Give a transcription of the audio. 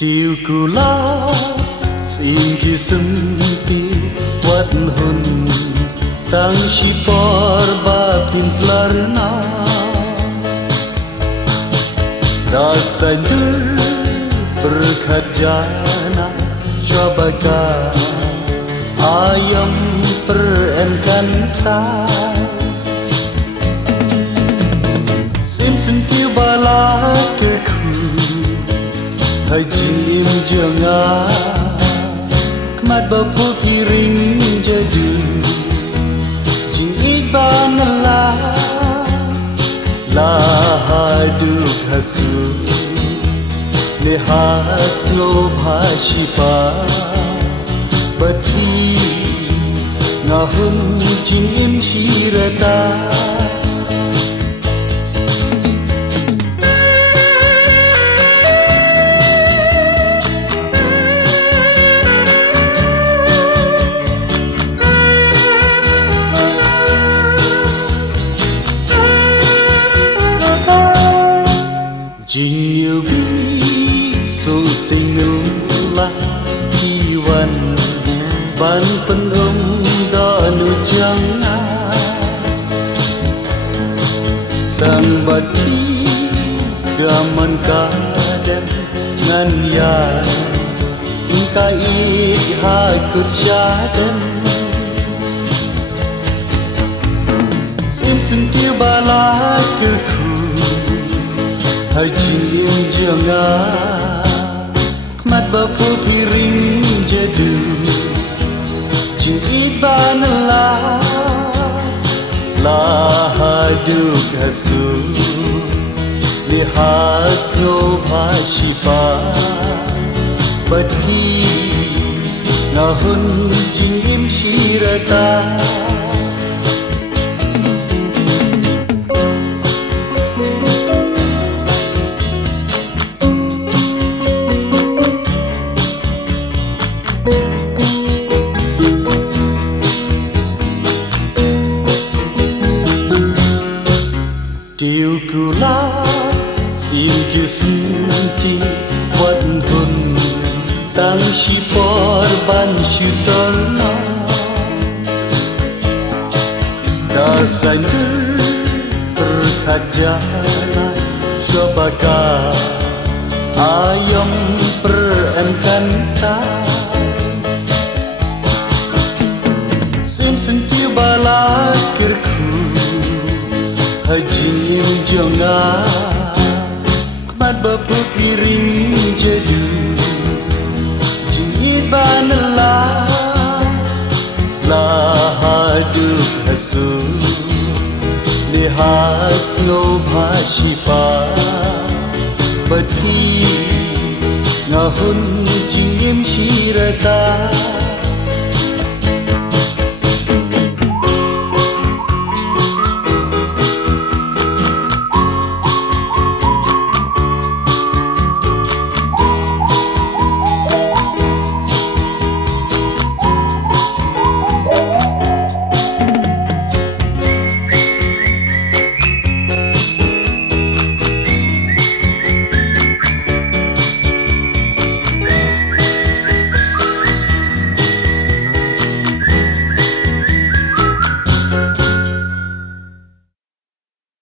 Điều cù la xin ki senti wat hun tang si por ba pintlarna rasanya berkhajana cobaga ayam perenkan style sim sentiu bala kerku hai jim janga kmat bapu piring jadu jing iban la haduk hasu lehas no bhashipa bati ngahun jing im shirata Jing yêu bi so single la iwan ban penom da nu janga tang bati gaman kadem ngan ya ingka I ha kut syadem sim sentiu bala ke hai jim janga kmat bapu piring jadu jing iban la haduk hasu lihas no bhashipa bati ngahun jing im shirata Điều cù la xin ki senti wat hun tang si por ban syutor na dasanya berkhajana cobaga ayam perenkan style sim sentiu bala kirku Hajim janga kmat bapu piring jadu jing iban la haduk hasu lihas no bhashipa bati ngahun jing im shirata